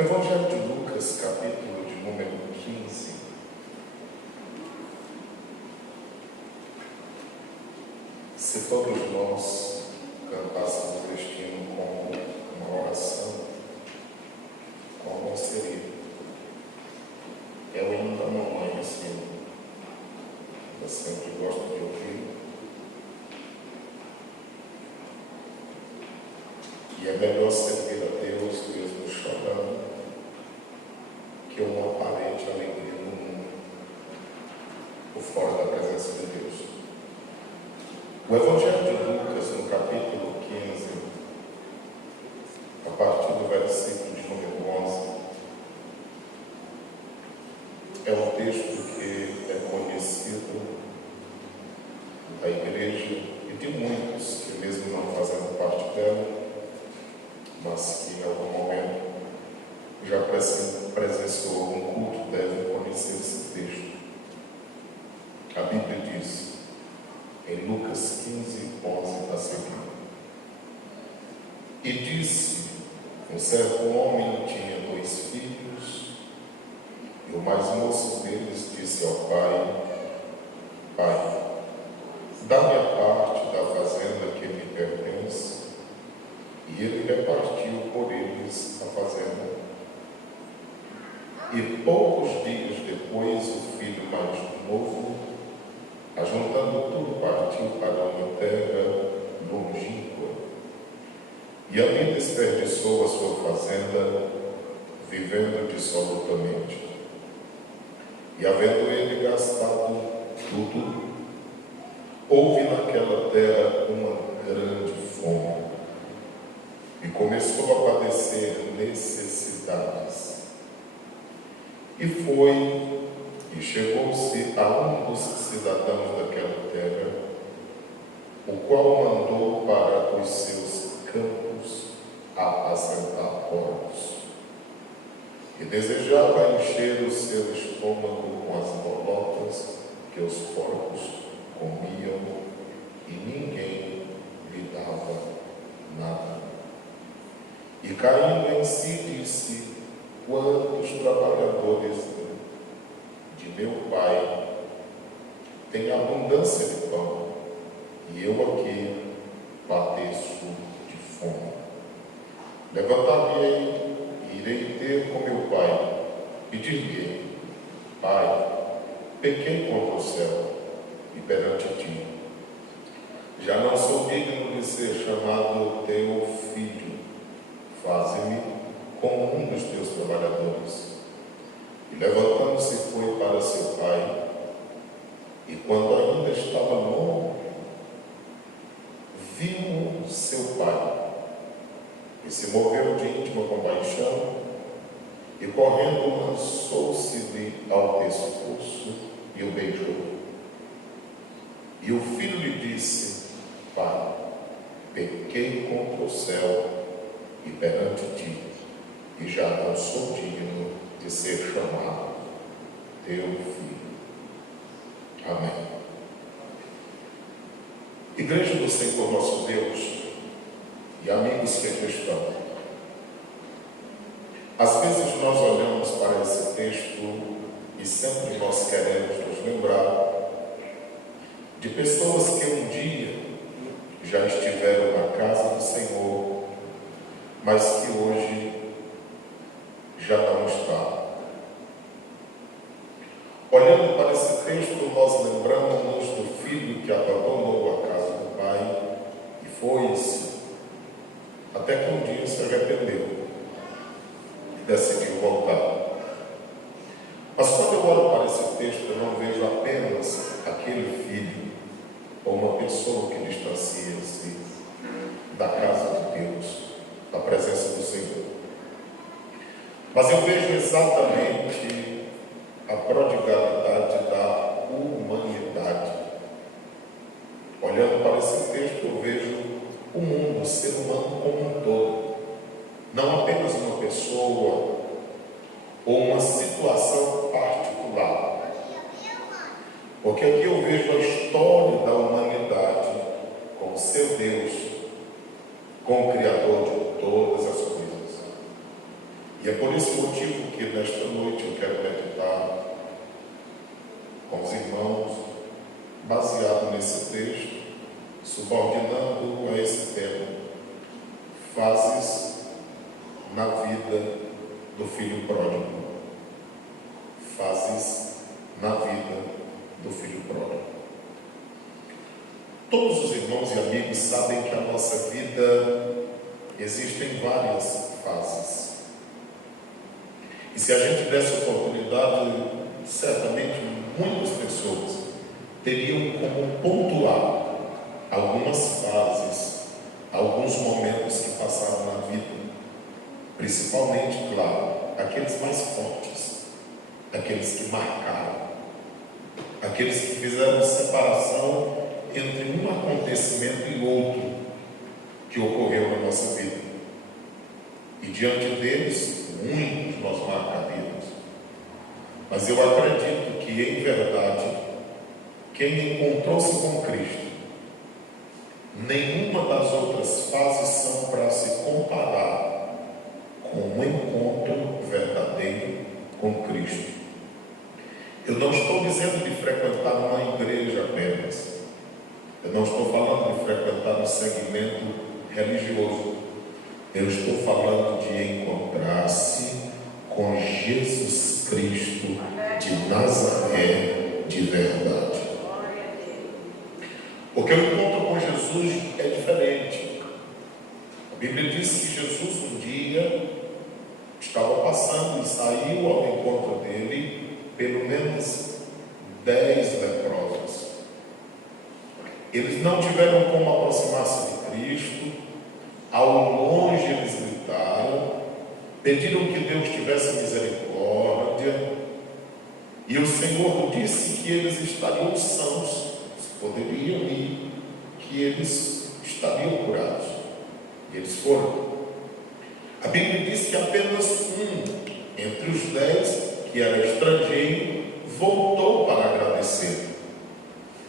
Evangelho de Lucas, capítulo de número 15. Se todos nós cantássemos este hino como uma oração, como seria? É o hino da mamãe, assim, eu sempre gosto de ouvir. E é melhor servir a Deus mesmo chorando que uma aparente alegria no mundo, por fora da presença de Deus. O Evangelho de Lucas, no capítulo 15, a partir do versículo de número 11, é um texto que é conhecido da igreja e de muitos que, mesmo não fazendo parte dela, mas que em algum momento já presenciou algum culto, deve conhecer esse texto. A Bíblia diz, em Lucas 15, 11 a seguir: E disse, um certo homem tinha 2 filhos, e o mais moço deles disse ao pai: Pai, dá-me a parte da fazenda que me pertence. E ele repartiu por eles a fazenda. E poucos dias depois, o filho mais novo, ajuntando tudo, partiu para uma terra longínqua. E ali desperdiçou a sua fazenda, vivendo dissolutamente. E havendo ele gastado tudo, houve naquela terra uma grande fome. E começou a padecer necessidades. E foi, e chegou-se a um dos cidadãos daquela terra, o qual mandou para os seus campos apacentar porcos. E desejava encher o seu estômago com as bolotas que os porcos comiam, e ninguém lhe dava nada. E caindo em si, disse: Quantos trabalhadores de meu pai têm abundância de pão, e eu aqui padeço de fome. Levantar-me-ei e irei ter com meu pai, e dir-lhe: Pai, pequei contra o céu e perante ti. Já não sou digno de ser chamado teu filho. Faze-me como um dos teus trabalhadores. E levantando-se foi para seu pai, e quando ainda estava longe, viu seu pai, e se moveu de íntima compaixão, e correndo lançou-se-lhe ao pescoço e o beijou. E o filho lhe disse: Pai, pequei contra o céu e perante ti, e já não sou digno de ser chamado teu filho. Amém. Igreja do Senhor nosso Deus e amigos que aqui estão, às vezes nós olhamos para esse texto e sempre nós queremos nos lembrar de pessoas que um dia já estiveram na casa do Senhor, mas que hoje já não está. Olhando para esse texto, nós lembramos do filho que abandonou a casa do pai e foi-se, até que um dia se arrependeu e decidiu voltar. Mas quando eu olho para esse texto, eu não vejo apenas aquele filho ou uma pessoa que distancia-se da casa de Deus, da presença do Senhor. Mas eu vejo exatamente a prodigalidade da humanidade. Olhando para esse texto, eu vejo o mundo, o ser humano como um todo. Não apenas uma pessoa ou uma situação particular. Porque aqui eu vejo a história da humanidade com o seu Deus, com o Criador de todas as coisas. E é por esse motivo que nesta noite eu quero meditar com os irmãos, baseado nesse texto, subordinando a esse tema, fases na vida do filho pródigo. Fases na vida do filho pródigo. Todos os irmãos e amigos sabem que a nossa vida existem várias fases. E se a gente desse oportunidade, certamente muitas pessoas teriam como pontuar algumas fases, alguns momentos que passaram na vida. Principalmente, claro, aqueles mais fortes, aqueles que marcaram, aqueles que fizeram separação entre um acontecimento e outro que ocorreu na nossa vida. E diante deles, muitos nós marcaríamos. Mas eu acredito que, em verdade, quem encontrou-se com Cristo, nenhuma das outras fases são para se comparar com um encontro verdadeiro com Cristo. Eu não estou dizendo de frequentar uma igreja apenas. Eu não estou falando de frequentar um segmento religioso. Eu estou falando de encontrar-se com Jesus Cristo de Nazaré de verdade. Porque o encontro com Jesus é diferente. A Bíblia diz que Jesus um dia estava passando e saiu ao encontro dele pelo menos 10 leprosos. Eles não tiveram como aproximar-se de Cristo. Ao longe eles gritaram, pediram que Deus tivesse misericórdia, e o Senhor disse que eles estariam sãos, poderiam ir, que eles estariam curados. E eles foram. A Bíblia diz que apenas um entre os 10, que era estrangeiro, voltou para agradecer.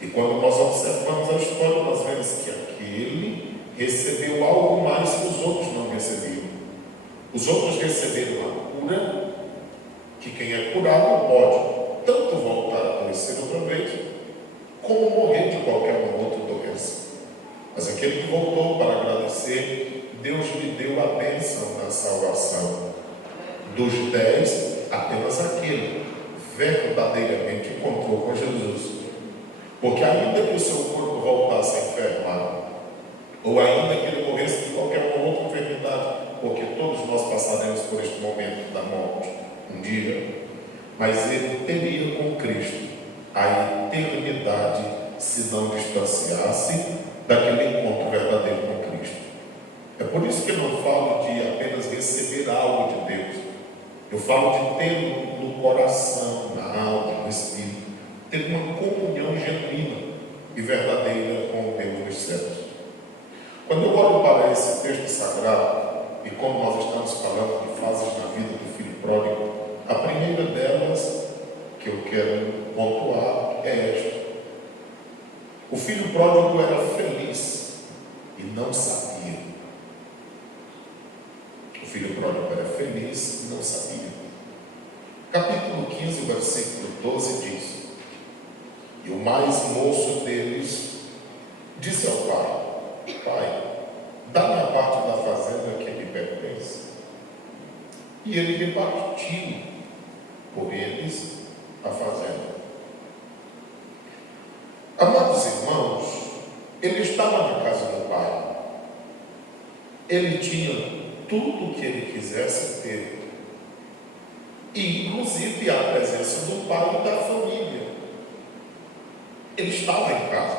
E quando nós observamos a história, nós vemos que aquele recebeu algo mais que os outros não receberam. Os outros receberam a cura, que quem é curado pode tanto voltar a adoecer outra vez, como morrer de qualquer uma outra doença. Mas aquele que voltou para agradecer, Deus lhe deu a bênção da salvação. Dos 10, apenas aquele verdadeiramente encontrou com Jesus. Porque ainda que o seu corpo voltasse a enfermar, ou ainda que ele morresse de qualquer uma outra enfermidade, porque todos nós passaremos por este momento da morte um dia, mas ele teria com Cristo a eternidade se não distanciasse daquele encontro verdadeiro com Cristo. É por isso que eu não falo de apenas receber algo de Deus. Eu falo de ter no coração, na alma, no espírito, ter uma comunhão genuína e verdadeira com o Deus dos céus. Quando eu olho para esse texto sagrado, e como nós estamos falando de fases na vida do filho pródigo, a primeira delas que eu quero pontuar é esta. O filho pródigo era feliz e não sabia. O filho pródigo era feliz e não sabia. Capítulo 15, versículo 12 diz: e o mais moço deles disse ao pai: Pai, dá-me a parte da fazenda que me pertence. E ele repartiu por eles a fazenda. Amados irmãos, ele estava na casa do pai. Ele tinha tudo o que ele quisesse ter, e inclusive a presença do pai e da família. Ele estava em casa.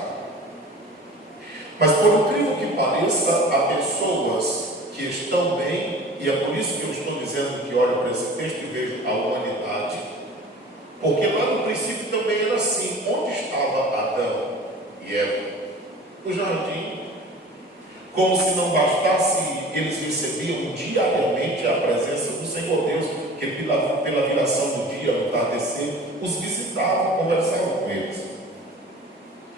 Mas por incrível que pareça, há pessoas que estão bem, e é por isso que eu estou dizendo que olho para esse texto e vejo a humanidade, porque lá no princípio também era assim. Onde estava Adão e Eva? No jardim. Como se não bastasse, eles recebiam diariamente a presença do Senhor Deus, que pela viração do dia, no entardecer, os visitavam, conversavam com eles.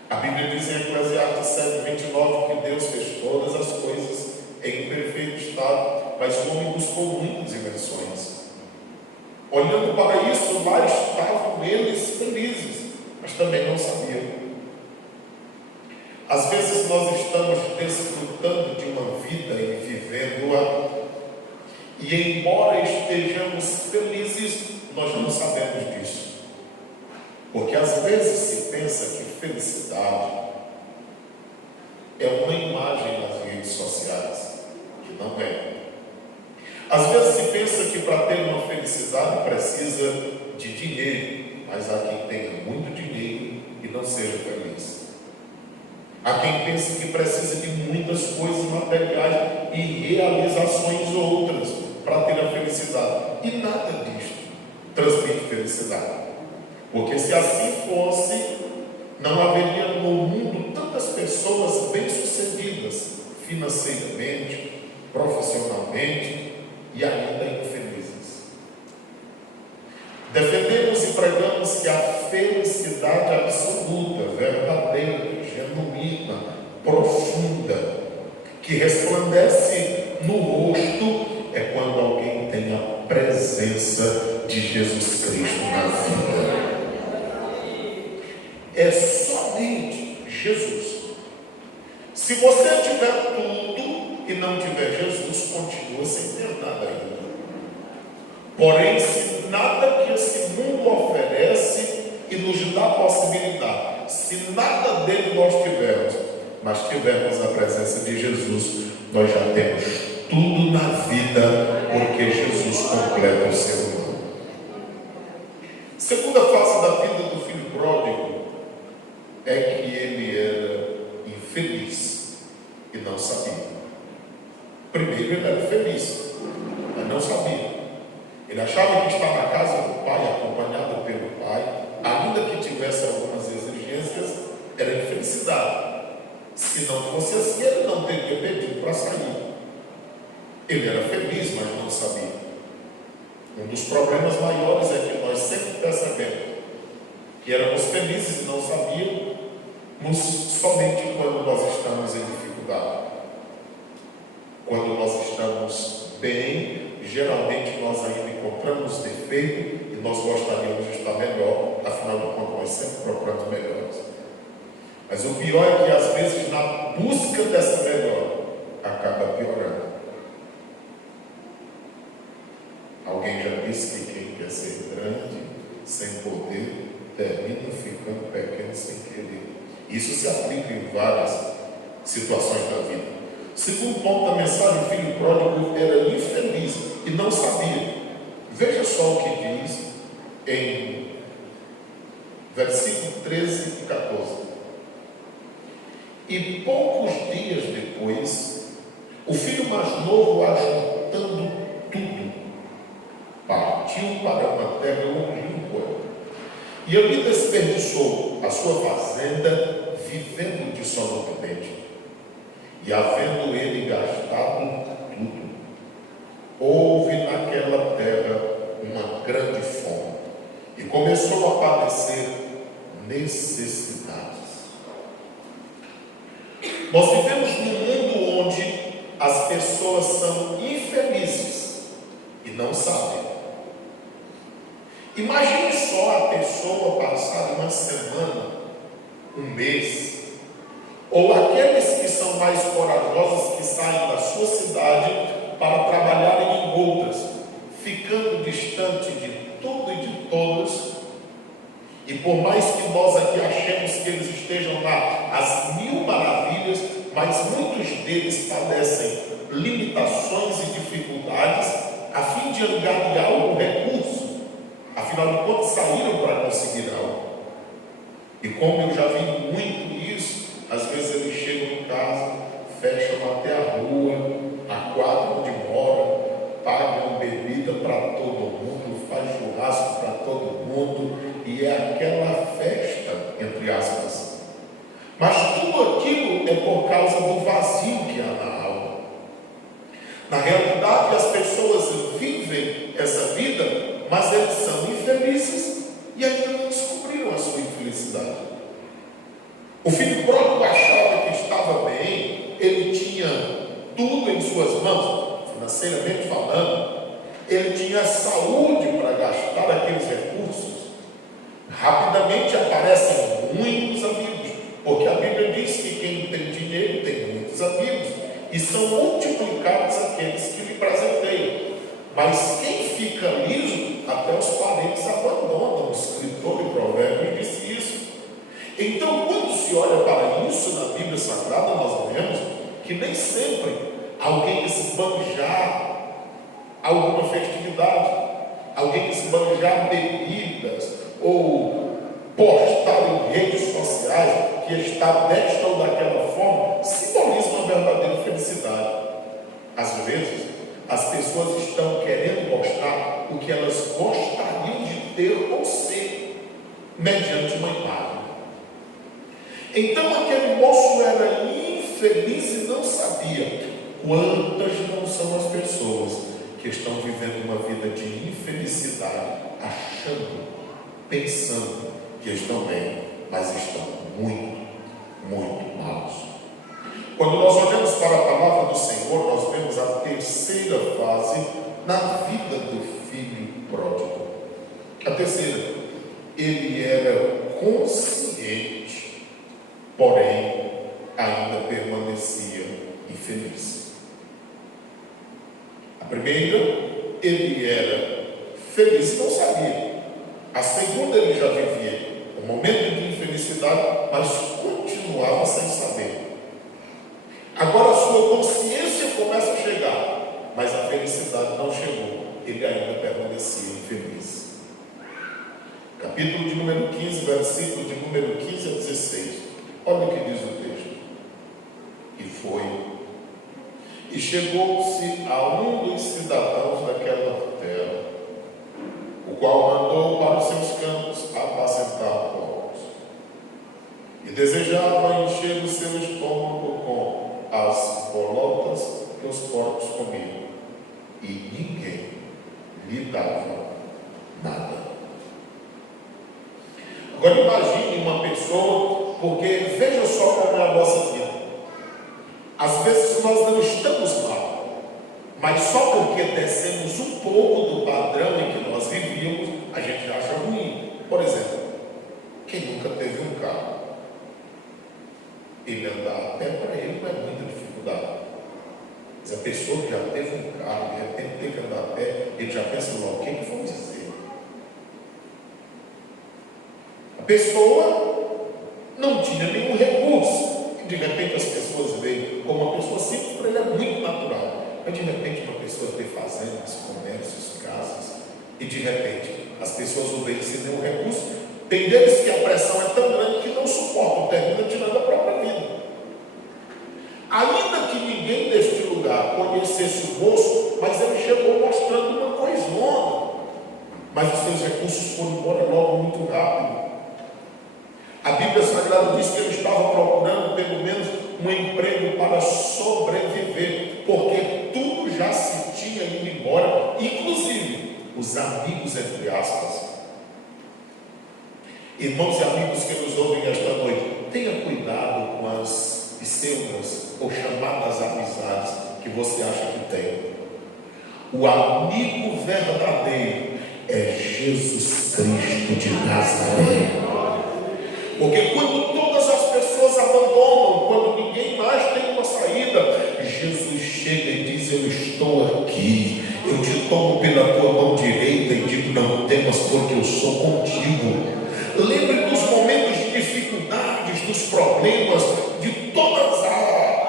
A Bíblia diz em Eclesiastes 7:29 que Deus fez todas as coisas em perfeito estado, mas o homem buscou muitas invenções. Olhando para isso, lá estavam eles felizes, mas também não sabiam. Às vezes nós estamos desfrutando de uma vida e vivendo-a, e embora estejamos felizes, nós não sabemos disso. Porque às vezes se pensa que felicidade é uma imagem nas redes sociais, que não é. Às vezes se pensa que para ter uma felicidade precisa de dinheiro, mas há quem tenha muito dinheiro e não seja feliz. Há quem pense que precisa de muitas coisas materiais e realizações outras para ter a felicidade. E nada disto transmite felicidade. Porque se assim fosse, não haveria no mundo tantas pessoas bem-sucedidas financeiramente, profissionalmente e ainda infelizes. Defendemos e pregamos que a felicidade absoluta, verdadeira, genuína, profunda, que resplandece no rosto, é quando alguém tem a presença de Jesus Cristo na vida. É somente Jesus. Se você tiver tudo e não tiver Jesus, continua sem ter nada ainda. Porém, se nada que esse mundo oferece e nos dá possibilidade, se nada dele nós tivermos, mas tivermos a presença de Jesus, nós já temos tudo na vida, porque Jesus completa o ser humano. Segunda fase da vida do filho pródigo é que ele era infeliz e não sabia. Primeiro, ele era feliz, mas não sabia. Ele achava que estava na casa do pai, acompanhado pelo pai, ainda que tivesse algumas exigências, era infelicidade. Se não fosse assim, ele não teria pedido para sair. Ele era feliz, mas não sabia. Um dos problemas maiores é que nós sempre percebemos que éramos felizes e não sabíamos somente quando nós estamos em dificuldade. Quando nós estamos bem, geralmente nós ainda encontramos defeito e nós gostaríamos de estar melhor, afinal de contas nós sempre procuramos melhores. Mas o pior é que às vezes na busca dessa melhor, acaba piorando. Alguém já disse que quem quer ser grande, sem poder, termina ficando pequeno sem querer. Isso se aplica em várias situações da vida. Segundo ponto da mensagem, o filho pródigo era infeliz e não sabia. Veja só o que diz em versículo 13 e 14. E poucos dias depois, o filho mais novo, ajuntando tudo, partiu para uma terra longínqua e ali desperdiçou a sua fazenda, vivendo dissolutamente. E havendo ele gastado tudo, houve naquela terra uma grande fome e começou a padecer necessidades. Nós vivemos num mundo onde as pessoas são infelizes e não sabem. Imagine só a pessoa passar uma semana, um mês, ou aqueles que são mais corajosos que saem da sua cidade para trabalharem em outras, ficando distante de tudo e de todos. E por mais que nós aqui achemos que eles estejam lá às mil maravilhas, mas muitos deles padecem limitações e dificuldades a fim de angariar algum recurso. Afinal de contas, saíram para conseguir algo. E como eu já vi muito isso, às vezes eles chegam em casa, fecham até a rua, a quadra onde moram, pagam bebida para todo mundo, faz churrasco para todo mundo, e é aquela festa, entre aspas. Mas tudo aquilo é por causa do vazio que há na alma. Na realidade, as pessoas vivem essa vida, mas eles são infelizes e ainda não descobriram a sua infelicidade. O filho pródigo achava que estava bem, ele tinha tudo tudo em suas mãos, financeiramente falando, ele tinha saúde para gastar aqueles recursos, rapidamente aparecem muitos amigos, porque a Bíblia diz que quem tem dinheiro tem muitos amigos, e são multiplicados aqueles que lhe presenteiam. Mas quem fica liso, até os parentes abandonam. O escritor de Provérbios disse isso. Então, quando se olha para isso na Bíblia Sagrada, nós vemos que nem sempre alguém esbanjar alguma festividade, alguém esbanjar bebidas, ou postar em redes sociais que está desta ou daquela forma, simboliza uma verdadeira felicidade. Às vezes, as pessoas estão querendo mostrar o que elas gostariam de ter ou ser, mediante uma imagem. Então aquele moço era infeliz e não sabia. Quantas não são as pessoas que estão vivendo uma vida de infelicidade, achando, pensando que estão bem, mas estão muito, muito maus. Quando nós olhamos para a palavra do Senhor, nós vemos a terceira fase na vida do filho pródigo. A terceira, ele era consciente, porém ainda permanecia infeliz. A primeira, ele era feliz e não sabia. A segunda, ele já vivia um momento de infelicidade, mas continuava sem saber. Agora a sua consciência começa a chegar, mas a felicidade não chegou. Ele ainda permanecia infeliz. Capítulo de número 15, versículo de número 15 a 16. Olha o que diz o texto. E foi. E chegou-se a um dos cidadãos daquela terra, o qual mandou para os seus campos apacentar porcos. E desejava encher o seu estômago com as bolotas que os porcos comiam, e ninguém lhe dava nada. Agora imagine uma pessoa, porque veja só como é a nossa vida. Às vezes nós não estamos mal, mas só porque descemos um pouco do padrão em que nós vivíamos, a gente acha ruim. Por exemplo, quem nunca teve um carro? Ele andar a pé, para ele não é muita dificuldade. Mas a pessoa que já teve um carro, de repente tem que andar a pé, ele já pensa logo, o que vão dizer? A pessoa não tinha nenhum recurso, e de repente as pessoas veem como uma pessoa simples, para ele é muito natural. Mas de repente uma pessoa tem fazendas, comércios, casas, e de repente as pessoas o veem sem nenhum recurso. Tem deles que a pressão é tão grande que não suportam, termina tirando a própria vida. Ainda que ninguém deste lugar conhecesse o moço, mas ele chegou mostrando uma coisona. Mas os seus recursos foram embora logo muito rápido. A Bíblia Sagrada diz que ele estava procurando pelo menos um emprego para sobreviver, porque tudo já se tinha ido embora, inclusive os amigos, entre aspas. Irmãos e amigos que nos ouvem esta noite, tenha cuidado com as pseudas ou chamadas amizades que você acha que tem. O amigo verdadeiro é Jesus Cristo de Nazaré. Porque quando todas as pessoas abandonam, quando ninguém mais tem uma saída, Jesus chega e diz: eu estou aqui, eu te tomo pela tua mão direita e digo: não temas, porque eu sou contigo. Lembre dos momentos de dificuldades, dos problemas, de todas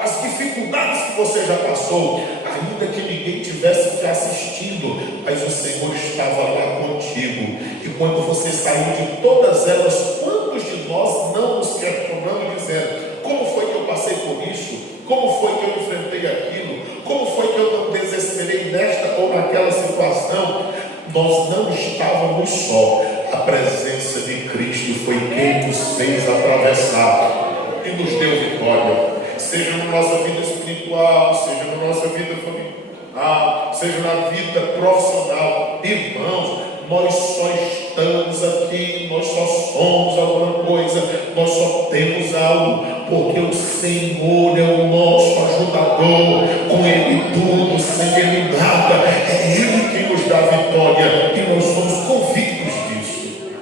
as dificuldades que você já passou, ainda que ninguém tivesse te assistindo, mas o Senhor estava lá contigo. E quando você saiu de todas elas, quantos de nós não nos questionamos dizendo: como foi que eu passei por isso? Como foi que eu enfrentei aquilo? Como foi que eu não desesperei nesta ou naquela situação? Nós não estávamos só. A presença de Cristo foi quem nos fez atravessar e nos deu vitória. Seja na nossa vida espiritual, seja na nossa vida familiar, seja na vida profissional. Irmãos, nós só estamos aqui, nós só somos alguma coisa, nós só temos algo, porque o Senhor é o nosso ajudador, com Ele tudo, sem Ele nada, é Ele que nos dá vitória, e nós somos convictos disso.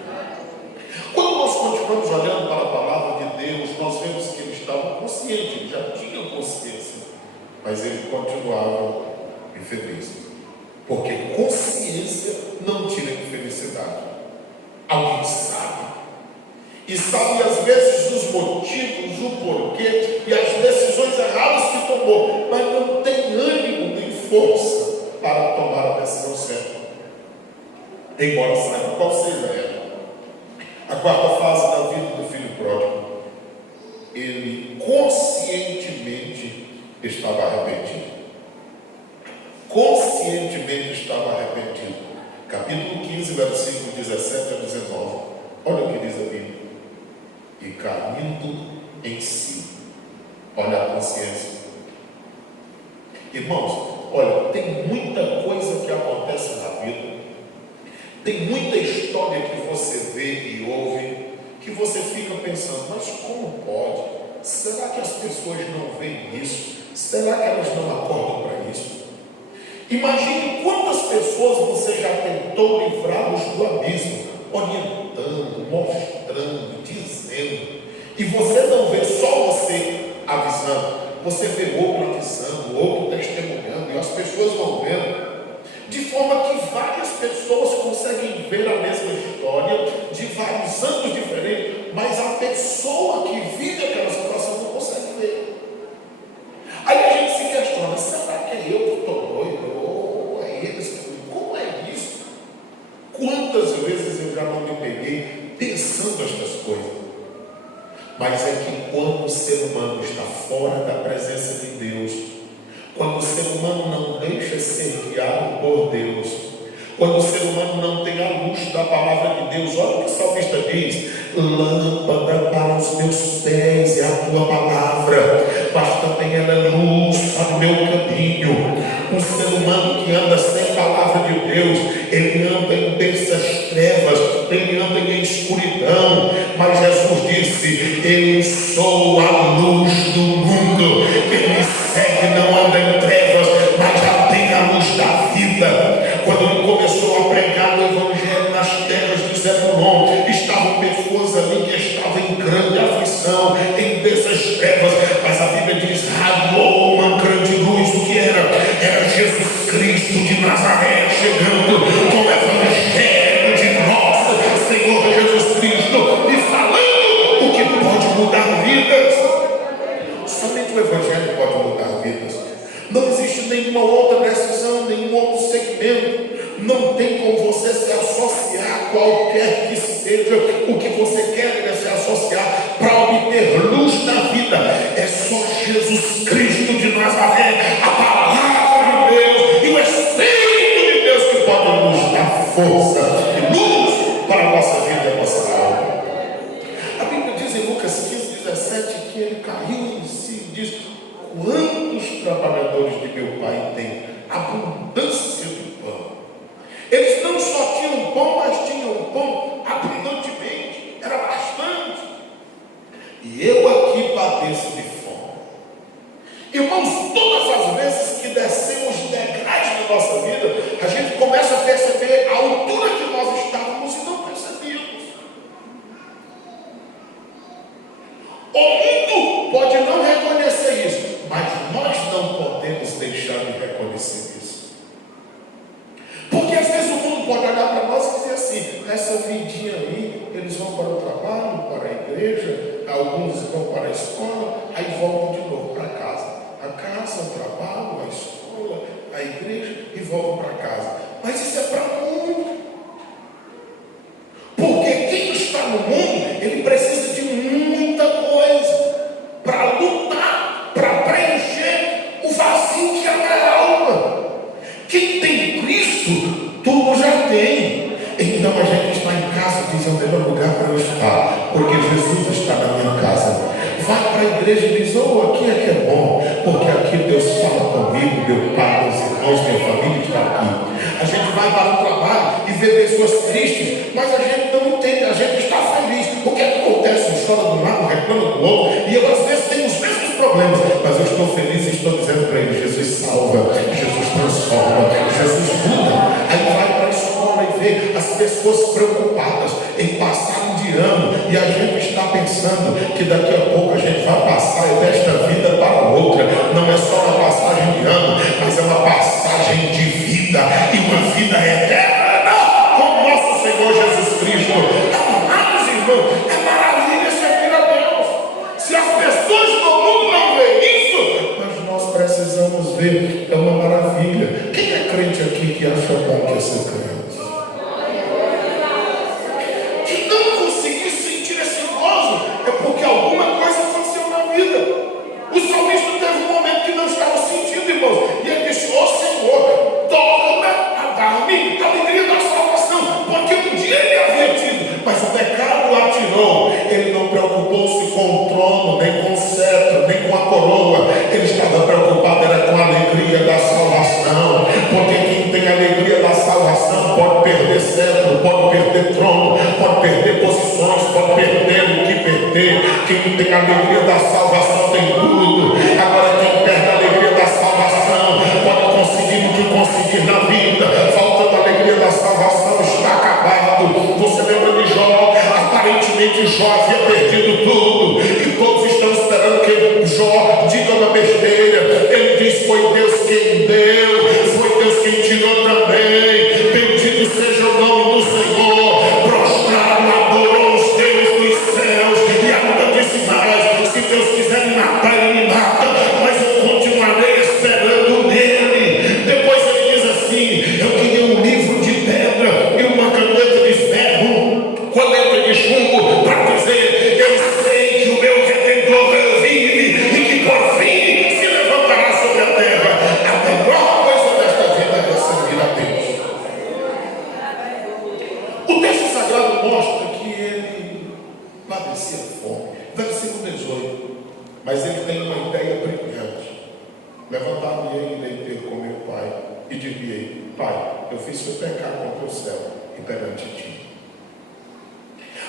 Quando nós continuamos olhando para a palavra de Deus, nós vemos que ele estava consciente, ele já tinha consciência, mas ele continuava infeliz. Porque consciência não tira de felicidade. Alguém sabe. E sabe às vezes os motivos, o porquê e as decisões erradas que tomou, mas não tem ânimo nem força para tomar a decisão certa. Embora saiba qual seja ela. A quarta fase da vida do filho pródigo. Ele conscientemente estava arrependido. Conscientemente estava arrependido. Capítulo 15, versículo 17 a 19. Olha o que diz a Bíblia. E caindo em si. Olha a consciência. Irmãos, olha, tem muita coisa que acontece na vida. Tem muita história que você vê e ouve, que você fica pensando, mas como pode? Será que as pessoas não veem isso? Será que elas não acordam para isso? Imagine quantas pessoas você já tentou livrá-los do abismo, orientando, mostrando, dizendo, e você não vê só você avisando, você vê outro avisando, outro testemunhando, e as pessoas vão vendo, de forma que várias pessoas conseguem ver a mesma história, de vários anos diferentes, mas a pessoa que vive aquela situação não consegue ver. Aí a gente se questiona, será que é eu que estou doido? Ou é eles? Como é isso? Quantas vezes eu já não me peguei pensando estas coisas? Mas é que quando o ser humano está fora da presença de Deus, quando o ser humano não deixa ser guiado por Deus, quando o ser humano não tem a luz da palavra de Deus, olha o que o salmista diz: lâmpada para os meus pés é a tua palavra, mas também ela é luz para o meu caminho. Um ser humano que anda sem palavra de Deus, ele anda em densas trevas, ele anda em escuridão, mas Jesus disse: eu sou a luz do mundo, quem me segue não anda em trevas, mas já tem a luz da vida. Quando ele começou a pregar o evangelho nas terras de Zebulon, estavam pessoas ali que estavam em grande aflição, em dessas trevas, mas a Bíblia diz: raiou uma grande luz. O que era? Era Jesus Cristo de Nazaré chegando com o evangelho de nosso Senhor Jesus Cristo e falando o que pode mudar vidas. Somente o evangelho pode mudar vidas. Não existe nenhuma outra decisão, nenhum outro segmento. Não tem como você se associar a qualquer que seja o que você quer se associar para obter luz na vida. É só Jesus Cristo de Nazaré, a palavra de Deus e o Espírito de Deus que pode nos dar força e luz para a nossa vida e a nossa alma. A Bíblia diz em Lucas 15:17 que ele caiu em si e diz: quantos trabalhadores de meu pai têm abundância de pão? Eles não só tinham pão, mas tinham pão abundantemente, era bastante. E eu aqui padeço de fome. Irmãos, todas as vezes que descemos degraus na nossa vida, a gente começa a perceber a altura que nós estávamos e não percebíamos. O mundo pode não reconhecer isso, mas nós não podemos deixar de reconhecer isso. Porque às vezes o mundo pode olhar para nós e dizer assim: essa vidinha aí, eles vão para o trabalho, para a igreja, alguns vão para a escola, aí voltam de novo para casa. A casa, o trabalho, a escola, a igreja e voltam para casa. Mas isso é para o mundo. Porque quem está no mundo, ele precisa de muita coisa para lutar, para preencher o vazio que há na alma. Quem tem Cristo, tudo já tem. Então a gente está em casa, diz: é o melhor lugar para eu estar, porque Jesus está na minha casa. Vai para a igreja e diz: oh, aqui é que é bom, porque aqui Deus fala comigo, meu pai, meus irmãos, minha família está aqui. A gente vai para o trabalho e vê pessoas tristes, mas a gente não entende, a gente está feliz. O que acontece? Um chora do lado, reclama do outro, e eu às vezes tenho os mesmos problemas, mas eu estou feliz e estou dizendo para ele: Jesus salva, Jesus transforma, Jesus muda. Aí vai para a escola e vê as pessoas preocupadas em passar de ano, e a gente está pensando que daqui a pouco a gente vai passar desta vida para outra. Não é só uma passagem de ano, mas é uma passagem de vida, e uma vida eterna com o nosso Senhor Jesus Cristo. Amados irmãos, é maravilha servir a Deus. Se as pessoas do mundo não veem isso, mas nós precisamos ver. É uma maravilha. Quem é crente aqui que acha bom que é ser crente? Que não conseguir sentir esse gozo é porque alguma coisa aconteceu na vida. O salmista teve um momento que não estava sentindo, irmãos, e ele disse: ó Senhor, torna a dar-me a alegria da salvação, porque um dia ele havia tido, mas o pecado o atirou. Ele não preocupou-se com o trono, nem com o cetro, nem com a coroa. Ele estava preocupado era com a alegria da salvação, porque quem tem a alegria da salvação pode perder cetro, pode perder trono, pode perder posições, pode perder o que perder. Quem tem a alegria da salvação tem tudo. Agora quem perde a alegria da salvação pode conseguir o que conseguir na vida. Faltando a alegria da salvação, está acabado. Você lembra de Jó? Aparentemente Jó havia perdido tudo, e todos estão esperando que Jó diga uma besteira. Ele diz: foi Deus quem deu, foi Deus quem tirou também. Bendito seja o nome do Senhor. Prostrado adorou os deuses dos céus, e ainda disse mais: se Deus quiser me matar, ele me mata, mas eu continuarei esperando nele. Depois ele diz assim: eu queria um livro de pedra e uma caneta de ferro, coleta de chumbo, para dizer: eu sei que o meu Redentor vive e que por fim se levantará sobre a terra. A melhor coisa desta vida é servir a Deus. O texto sagrado mostra que ele padecia fome. Versículo 18. Mas ele tem uma ideia brilhante: levantar-me-ei e irei ter com meu pai, e dir-lhe-ei: Pai, eu fiz pecar contra o céu e perante ti.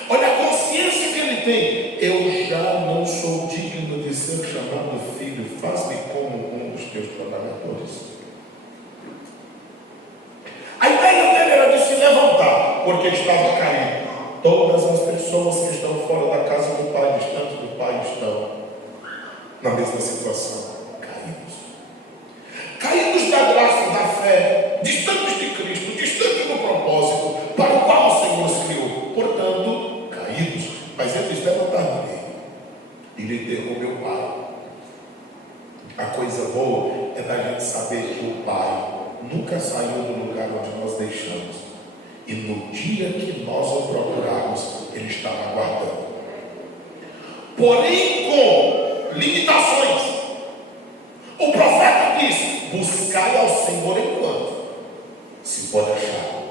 Olha a consciência que ele tem: eu já não sou digno de ser chamado filho, faz-me como um dos teus trabalhadores. A ideia dele era de se levantar, porque estava caído. Todas as pessoas que estão fora da casa do pai, distante do pai, estão na mesma situação, caídos da graça, da fé, distantes de Cristo, distantes do propósito para o qual o Senhor os criou, portanto, caídos. Mas eles levantaram-me e lhe deu o meu pai. A coisa boa é da gente saber que o pai nunca saiu do lugar onde nós deixamos, e no dia que nós o procurarmos, ele está aguardando, porém com limitações. O profeta diz: buscai ao Senhor enquanto se pode achar,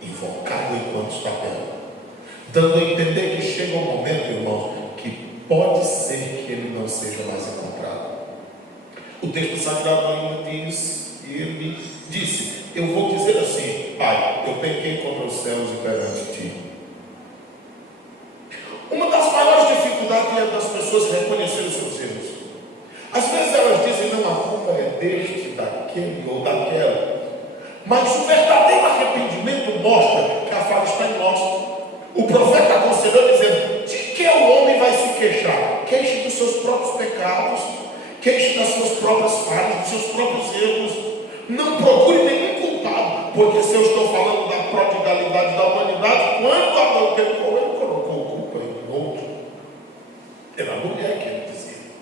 invocai-o enquanto está perto, dando a entender que chega um momento, irmãos, que pode ser que ele não seja mais encontrado. O texto sagrado ainda diz, e ele disse: eu vou dizer assim: Pai, eu pequei contra os céus e perante ti. Uma das maiores dificuldades é das pessoas reconhecerem os seus erros. Às vezes elas dizem: não, a culpa é deste, daquele ou daquela. Mas o verdadeiro arrependimento mostra que a falha está em nós. O profeta aconselhou dizendo: de que o homem vai se queixar? Queixe dos seus próprios pecados, queixe das suas próprias falhas, dos seus próprios erros. Não procure nenhum culpado, porque se eu estou falando da prodigalidade da humanidade, quando Adão pecou, ele colocou culpa em outro. Era a mulher que ele dizia.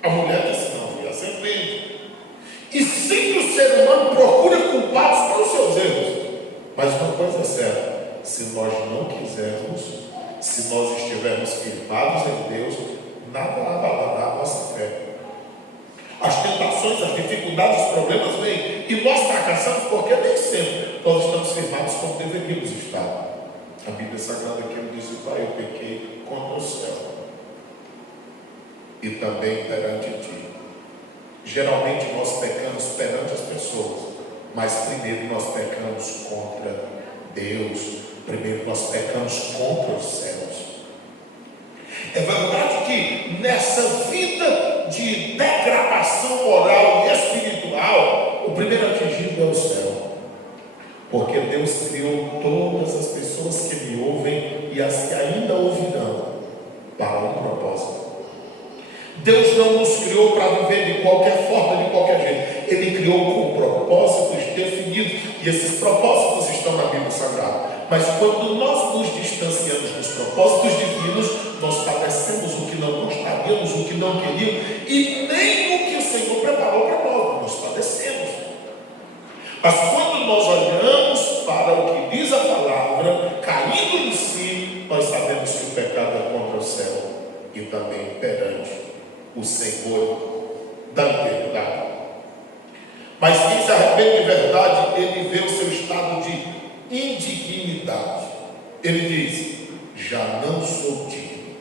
A mulher disse: não, fui a serpente. E sempre o ser humano procura culpados pelos seus erros. Mas uma coisa é certa: se nós não quisermos, se nós estivermos firmados em Deus, nada abalará a nossa fé. As tentações, as dificuldades, os problemas vêm, e nós fracassamos porque nem sempre nós estamos firmados como deveríamos estar. A Bíblia Sagrada aqui diz: Pai, eu pequei contra o céu e também perante ti. Geralmente nós pecamos perante as pessoas, Mas primeiro nós pecamos contra Deus, primeiro nós pecamos contra os céus. É verdade que nessa vida de degradação moral e espiritual, o primeiro atingido é o céu. Porque Deus criou todas as pessoas que me ouvem e as que ainda ouvirão para um propósito. Deus não nos criou para viver de qualquer forma, de qualquer jeito. Ele criou com propósitos definidos, e esses propósitos estão na Bíblia Sagrada. Mas quando nós nos distanciamos dos propósitos divinos, nós padecemos o que não gostaríamos, o que não queríamos, e nem o que o Senhor preparou para nós padecemos. Mas quando nós olhamos para o que diz a palavra, caindo em si, nós sabemos que o pecado é contra o céu e também perante o Senhor da eternidade. Mas quem se arrepende de verdade, ele vê o seu estado de indignidade. Ele diz: já não sou digno.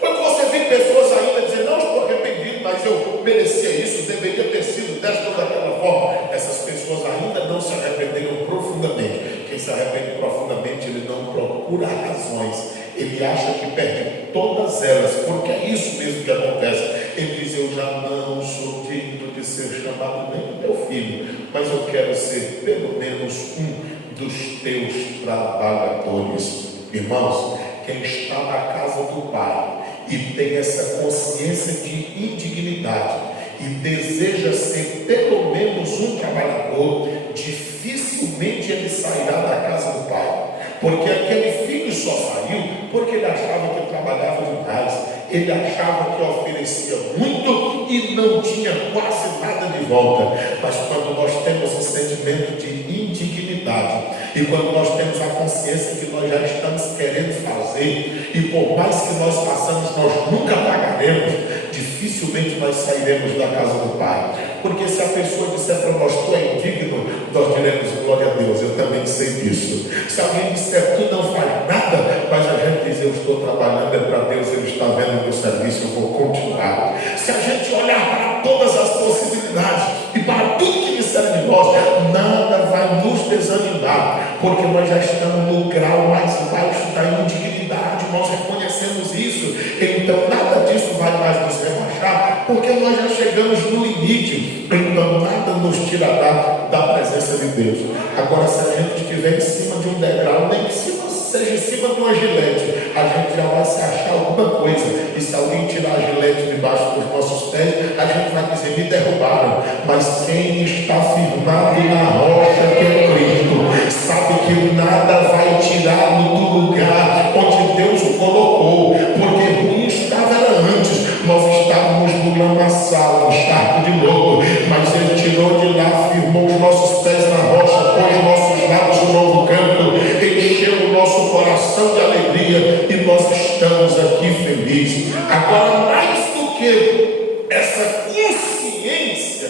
Quando você vê pessoas ainda dizendo: não estou arrependido, mas eu merecia isso, deveria ter sido desta ou daquela forma, essas pessoas ainda não se arrependeram profundamente. Quem se arrepende profundamente, ele não procura razões, ele acha que perde todas elas, porque é isso mesmo que acontece. Ele diz: eu já não sou digno de ser chamado nem teu filho, mas eu quero ser pelo menos um dos teus trabalhadores. Irmãos, quem está na casa do Pai e tem essa consciência de indignidade e deseja ser pelo menos um trabalhador, dificilmente ele sairá da casa do Pai. Porque aquele filho só saiu porque ele achava que trabalhava demais, ele achava que oferecia muito e não tinha quase nada de volta. Mas quando nós temos o sentimento de indignidade, e quando nós temos a consciência que nós já estamos querendo fazer, e por mais que nós façamos, nós nunca pagaremos, dificilmente nós sairemos da casa do Pai. Porque se a pessoa disser para nós: tu é indigno, nós diremos: glória a Deus, eu também sei disso. Se alguém disser: tu não faz nada, mas a gente diz: eu estou trabalhando, é para Deus, ele está vendo o meu serviço, eu vou continuar. Se a gente olhar para todas as possibilidades e para tudo que disserem de nós, nada vai nos desanimar, porque nós já estamos no grau mais baixo da indignidade, nós reconhecemos isso. Então nada disso vai mais nos rebaixar, porque nós já chegamos no limite. Então nada nos tirará da presença de Deus. Agora, se a gente estiver em cima de um degrau, nem que seja em cima de uma gilete, a gente já vai se achar alguma coisa. E se alguém tirar a gilete debaixo dos nossos pés, a gente vai dizer: me derrubaram. Mas quem está firmado na rocha que é Cristo, sabe que nada vai tirá-lo do lugar onde Deus o colocou. Porque ruim estava era antes, nós estávamos no lamaçal, no charco de lodo, mas Ele tirou de lá, firmou os nossos pés na rocha, pôs nossos lábios no novo canto, encheu o nosso coração de alegria, e nós estamos aqui felizes. Agora, mais do que essa consciência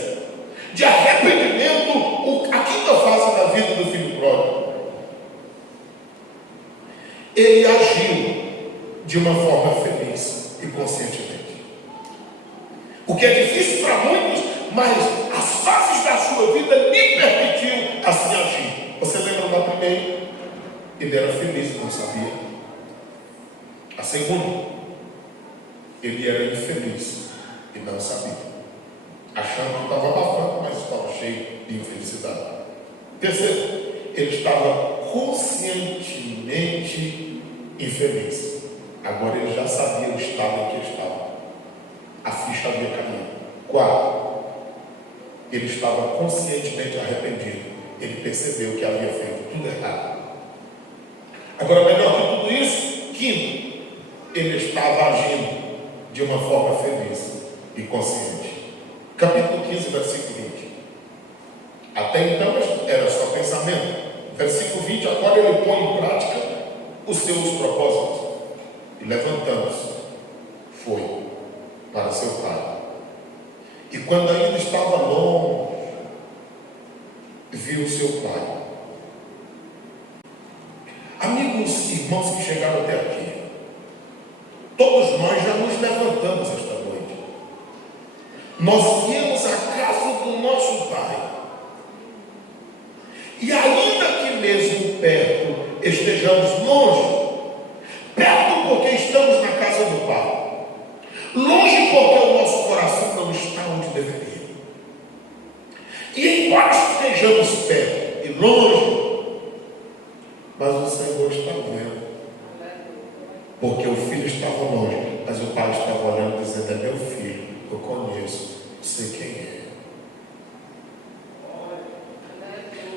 de arrependimento, a quinta fase da vida do filho pródigo, ele agiu de uma forma feliz e conscientemente. O que é difícil para muitos, mas as fases da sua vida lhe permitiu assim agir. Você lembra da primeira? Ele era feliz e não sabia. A segunda, ele era infeliz e não sabia, achando que estava abafando, mas estava cheio de infelicidade. Terceiro, ele estava conscientemente infeliz. Agora ele já sabia o estado em que estava. A ficha havia caído. Quarto, ele estava conscientemente arrependido. Ele percebeu que havia feito tudo errado. Agora, melhor que tudo isso, quinto, ele estava agindo de uma forma feliz e consciente. Capítulo 15, versículo 20. Até então era só pensamento. Versículo 20, agora ele põe em prática os seus propósitos. E levantando-se, foi para seu pai. E quando ainda estava longe, viu seu pai. Amigos e irmãos que chegaram até aqui, todos nós já nos levantamos esta noite. Nós viemos à casa do nosso pai. estejamos longe, perto porque estamos na casa do Pai, longe porque o nosso coração não está onde deveria. E embora estejamos perto e longe, mas o Senhor está vendo, porque o filho estava longe, mas o pai estava olhando dizendo: é meu filho, eu conheço, sei quem é.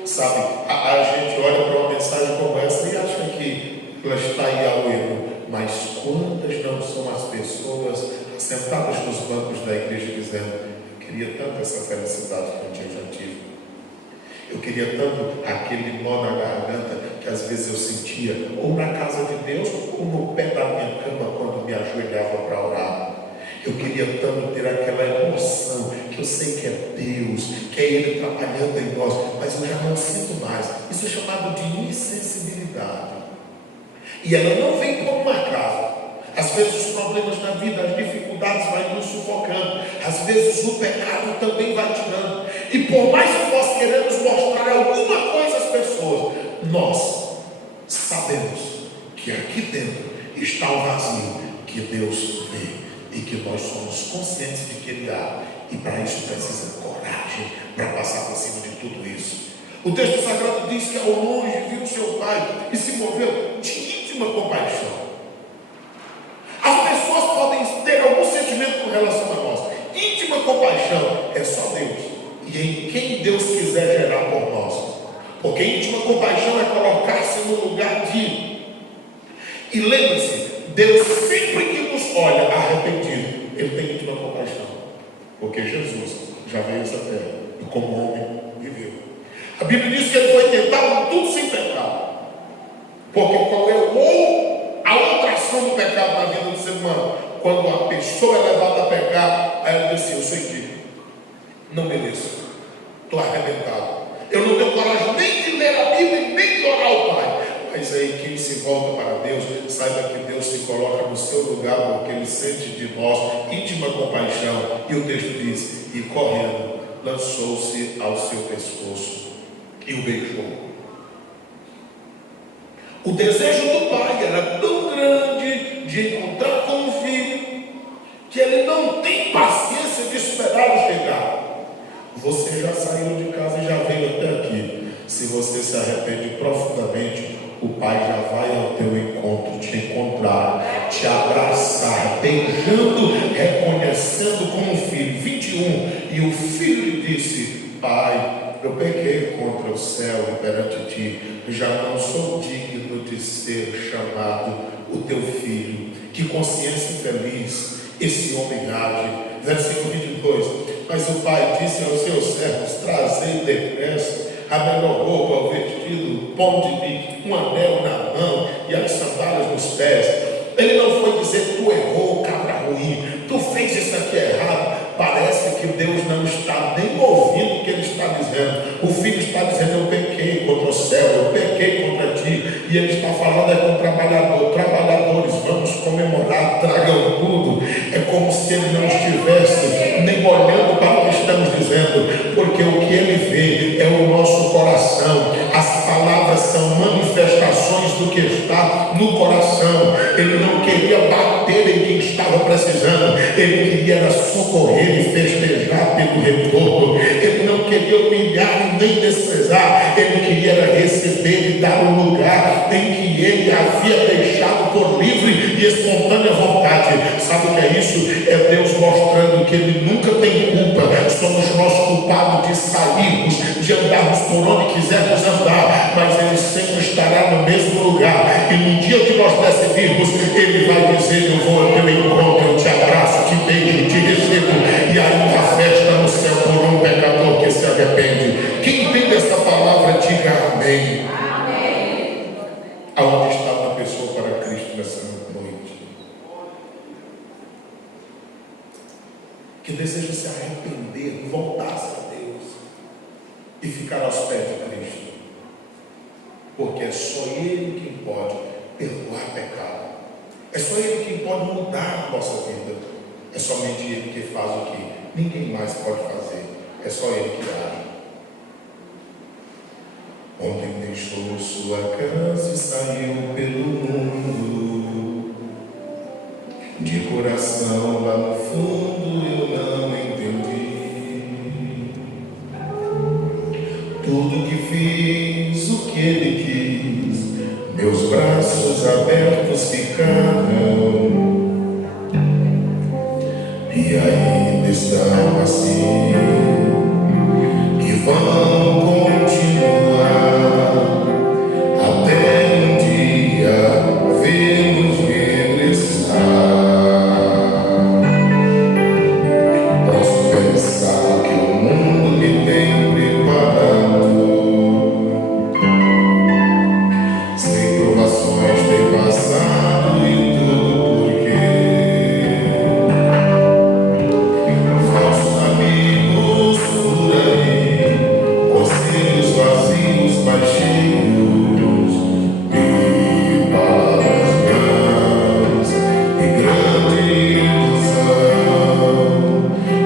Sabe, a gente olha para uma mensagem como essa e acha que ela está aí ao erro, mas quantas não são as pessoas sentadas nos bancos da igreja dizendo: eu queria tanto essa felicidade que eu já tive, eu queria tanto aquele nó na garganta que às vezes eu sentia ou na casa de Deus ou no pé da minha cama quando me ajoelhava para orar. Eu queria tanto ter aquela emoção que eu sei que é Deus, que é Ele trabalhando em nós, mas eu já não sinto mais. Isso é chamado de insensibilidade. E ela não vem por um acaso. Às vezes os problemas da vida, as dificuldades vão nos sufocando. Às vezes o pecado também vai tirando. E por mais que nós queremos mostrar alguma coisa às pessoas, nós sabemos que aqui dentro está o vazio que Deus vê e que nós somos conscientes de que Ele há. E para isso precisa coragem para passar por cima de tudo isso. O texto sagrado diz que ao longe viu seu pai e se moveu de íntima compaixão. As pessoas podem ter algum sentimento com relação a nós. Íntima compaixão é só Deus. E em quem Deus quiser gerar por nós. Porque íntima compaixão é colocar-se no lugar de. E lembre-se, Deus sempre que nos olha arrependido, Ele tem íntima compaixão. Porque Jesus já veio a essa terra e como homem viveu. A Bíblia diz que Ele foi tentado tudo sem pecado. Porque qual é a outra ação do pecado na vida do ser humano? Quando a pessoa é levada a pecar, aí ela diz assim: eu sei que não mereço, estou arrebentado, eu não tenho coragem nem de ler a Bíblia e nem de orar ao Pai. Mas aí quem se volta para Deus, saiba que Deus se coloca no seu lugar, porque Ele sente de nós íntima compaixão. E o texto diz: e correndo, lançou-se ao seu pescoço e o beijou. O desejo do pai era tão grande de encontrar com o filho, que ele não tem paciência de esperá-lo chegar. Você já saiu de casa e já veio até aqui. Se você se arrepende profundamente, o pai já vai ao teu encontro, te encontrar, te abraçar, beijando, reconhecendo como filho. 21. E o filho lhe disse: pai, eu pequei contra o céu e perante ti, já não sou digno de ser chamado o teu filho. Que consciência feliz esse homem age. Versículo 22. Mas o pai disse aos seus servos: trazei depressa a melhor roupa, o vestido, ponde-lhe um anel na mão e as sandálias nos pés. Ele não foi dizer: tu errou, cabra ruim, tu fez isso aqui errado. Parece que Deus não está nem ouvindo o que Ele está dizendo. O filho está dizendo: eu pequei contra o céu, eu pequei contra ti. E Ele está falando é com o trabalhador: trabalhadores, vamos comemorar, tragam tudo. É como se Ele não estivesse nem olhando para o que estamos dizendo, porque o que Ele vê é o nosso coração. As palavras são manifestações do que está no coração. Ele não queria bater em quem estava precisando, Ele queria socorrer e festejar pelo retorno. Ele não queria humilhar e nem desprezar, Ele queria receber e dar um lugar em que Ele havia deixado por livre e espontânea vontade. Sabe o que é isso? É Deus mostrando que Ele nunca tem culpa. Somos nós culpados de sairmos, de andarmos por onde quisermos andar, mas Ele sempre estará no mesmo lugar. E no dia que nós decidirmos, Ele vai dizer: eu vou ao teu encontro, eu te abraço, te beijo, te recebo. E aí uma festa no céu por um pecador que se arrepende. Quem entende essa palavra, diga amém. Amém. Aonde está uma pessoa para Cristo nessa noite? Que deseja se arrepender, voltar-se a Deus e ficar aos pés de Cristo. Porque é só Ele quem pode perdoar pecado. É só Ele quem pode mudar a nossa vida. É somente Ele que faz o que ninguém mais pode fazer. É só Ele que age. Ontem deixou sua casa e saiu Teus braços abertos ficaram e ainda estão assim, que vão continuar até um dia ver-nos regressar. Posso pensar que o mundo me tem preparado, sem provações tem passado e tudo porque falsos amigos por aí, conselhos vazios, mas cheios de palavras vãs e grande ilusão.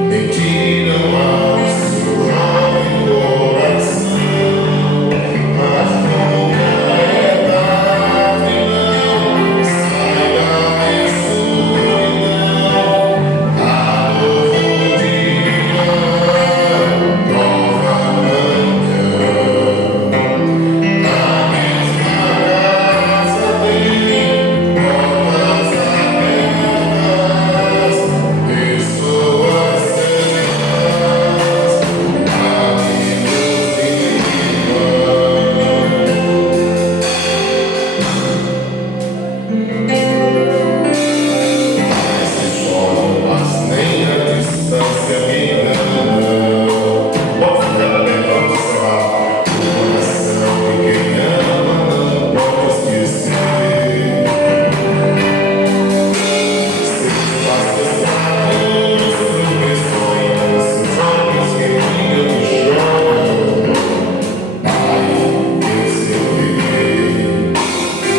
Mentiram ao seu jovem coração, mas nunca é tarde, não. Sai da escuridão, há novo dia, nova manhã. Na mesma casa tem portas abertas, pessoas certas, amigos e esses olhos, mas nem a distância me engana. Pode ficar bem, pode observar o coração de quem ama, não pode esquecer. Seus passos estrados, tropeções, seus olhos que brilham e choram. Pai, eu serei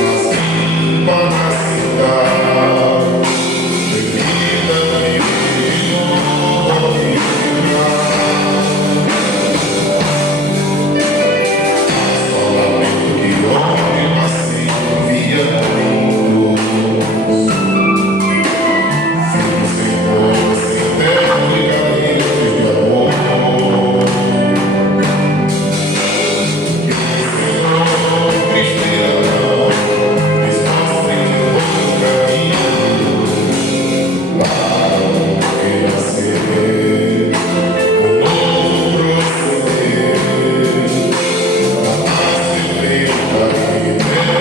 mas limpa na cidade, bebida e vinho, só lamento que onde passei via muitos filhos sem cor, sem terno e carinhos de amor. Que Senhor, tristeza não, nos mostrem um bom caminho para renascer, um novo proceder, a paz perfeita e bela sai da escuridão, a novo dia.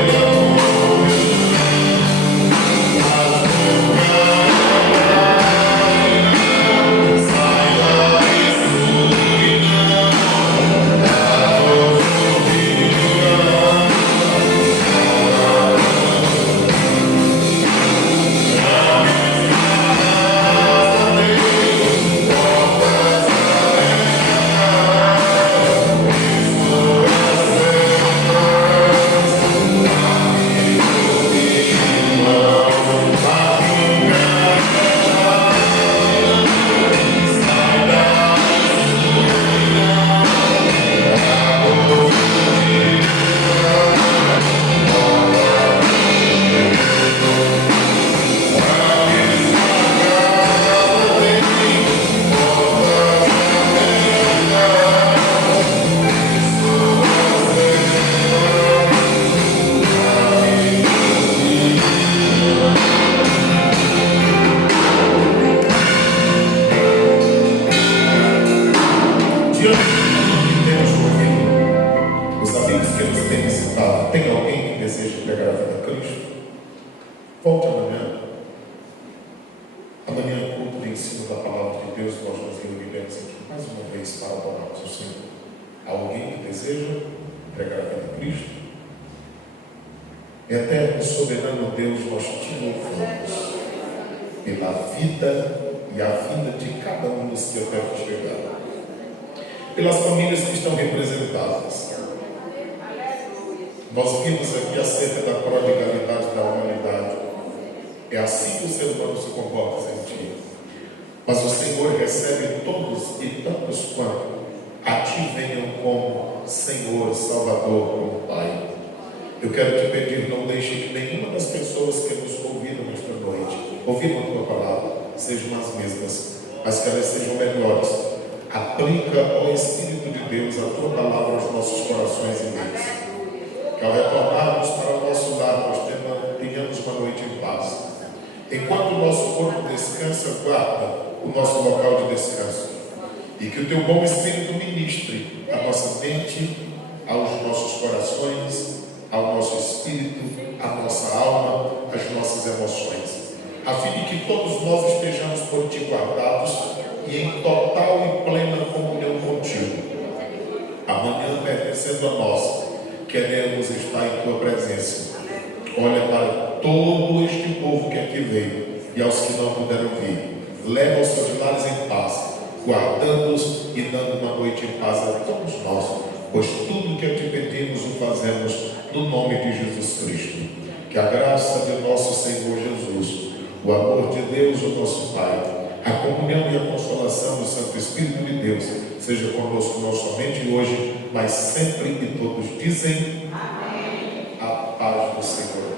Diante do que temos ouvido, os amigos que nos têm visitado, tem alguém que deseja pegar a vida a Cristo? Volte amanhã. Amanhã é culto de ensino da palavra de Deus, nós nos reuniremos aqui mais uma vez para adorarmos o Senhor. Há alguém que deseja pegar a vida a Cristo? Eterno, soberano Deus, nós te louvamos pela vida e a vida de cada um dos que até chegaram, pelas famílias que estão representadas. Nós vimos aqui acerca da prodigalidade da humanidade. É assim que o ser humano se comporta sem ti. Mas o Senhor recebe todos e tantos quanto a ti venham como Senhor, Salvador, como Pai. Eu quero te pedir, não deixe que nenhuma das pessoas que nos ouviram nesta noite, ouviram a tua palavra, sejam as mesmas, mas que elas sejam melhores. Aplica, ó Espírito de Deus, a tua palavra aos nossos corações e mentes. que ao retornarmos para o nosso lar nós tenhamos uma noite em paz. Enquanto o nosso corpo descansa, guarda o nosso local de descanso. E que o teu bom Espírito ministre a nossa mente, aos nossos corações, ao nosso espírito, à nossa alma, às nossas emoções, a fim de que todos nós estejamos por ti guardados e em total e plena comunhão contigo. Amanhã, pertencendo a nós, queremos estar em tua presença. Olha para todo este povo que aqui veio e aos que não puderam vir. Leva aos seus lares em paz, guardando-os e dando uma noite em paz a todos nós, pois tudo que te pedimos o fazemos no nome de Jesus Cristo. Que a graça de nosso Senhor Jesus, o amor de Deus, o nosso Pai, a comunhão e a consolação do Santo Espírito de Deus seja conosco não somente hoje, mas sempre, e todos dizem amém. A paz do Senhor.